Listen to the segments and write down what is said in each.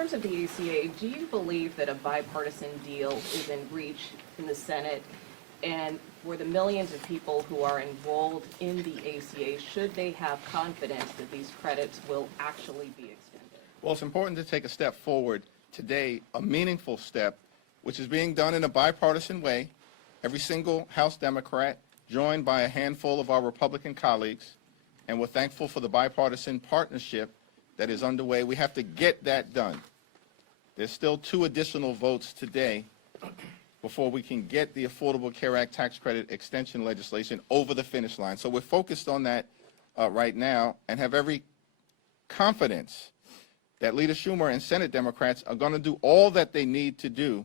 terms of the ACA, do you believe that a bipartisan deal is in reach in the Senate? And for the millions of people who are enrolled in the ACA, should they have confidence that these credits will actually be extended? Well, it's important to take a step forward today, a meaningful step, which is being done in a bipartisan way. Every single House Democrat, joined by a handful of our Republican colleagues, and we're thankful for the bipartisan partnership that is underway. We have to get that done. There's still 2 additional votes today before we can get the Affordable Care Act tax credit extension legislation over the finish line. So we're focused on that right now and have every confidence that Leader Schumer and Senate Democrats are going to do all that they need to do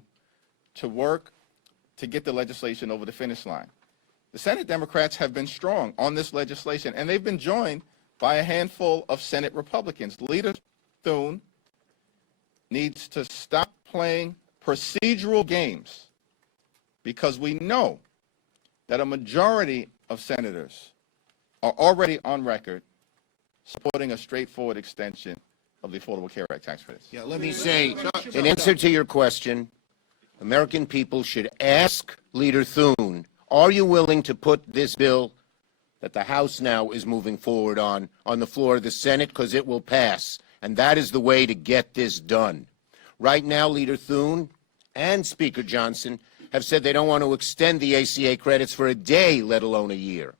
to work to get the legislation over the finish line. The Senate Democrats have been strong on this legislation, and they've been joined by a handful of Senate Republicans. Leader Thune needs to stop playing procedural games, because we know that a majority of senators are already on record supporting a straightforward extension of the Affordable Care Act tax credits. Yeah, let me say, in answer to your question, American people should ask Leader Thune, are you willing to put this bill that the House now is moving forward on the floor of the Senate, because it will pass, and that is the way to get this done. Right now, Leader Thune and Speaker Johnson have said they don't want to extend the ACA credits for a day, let alone a year.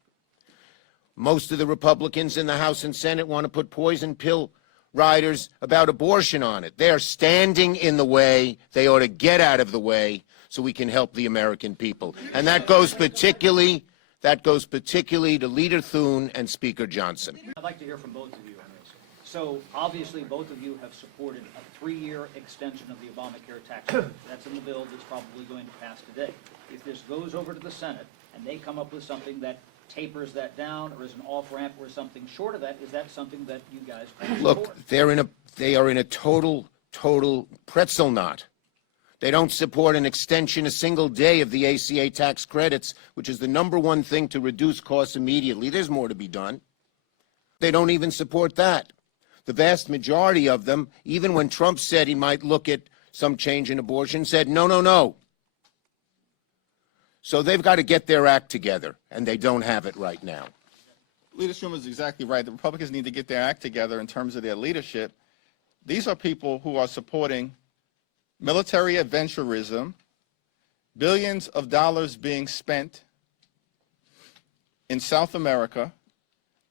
Most of the Republicans in the House and Senate want to put poison pill riders about abortion on it. They are standing in the way. They ought to get out of the way so we can help the American people. And that goes particularly to Leader Thune and Speaker Johnson. I'd like to hear from both of you on this. So obviously both of you have supported a 3-year extension of the Obamacare tax credit. That's in the bill that's probably going to pass today. If this goes over to the Senate and they come up with something that tapers that down or is an off-ramp or something short of that, is that something that you guys can support? Look, they are in a total pretzel knot. They don't support an extension a single day of the ACA tax credits, which is the #1 thing to reduce costs immediately. There's more to be done. They don't even support that. The vast majority of them, even when Trump said he might look at some change in abortion, said no, no, no. So they've got to get their act together, and they don't have it right now. Leader Schumer is exactly right. The Republicans need to get their act together in terms of their leadership. These are people who are supporting military adventurism, billions of dollars being spent in South America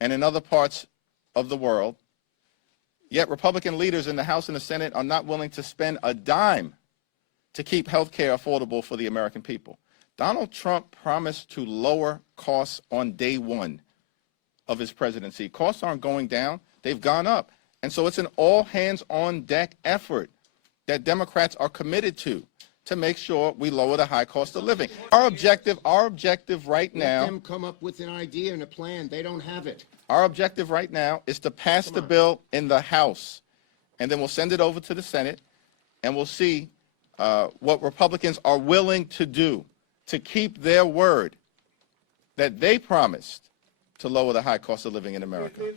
and in other parts of the world. Yet Republican leaders in the House and the Senate are not willing to spend a dime to keep health care affordable for the American people. Donald Trump promised to lower costs on day 1 of his presidency. Costs aren't going down, they've gone up. And so it's an all-hands-on-deck effort that Democrats are committed to make sure we lower the high cost of living. Our objective right now— Let them come up with an idea and a plan. They don't have it. Our objective right now is to pass the bill in the House, and then we'll send it over to the Senate, and we'll see what Republicans are willing to do to keep their word that they promised to lower the high cost of living in America.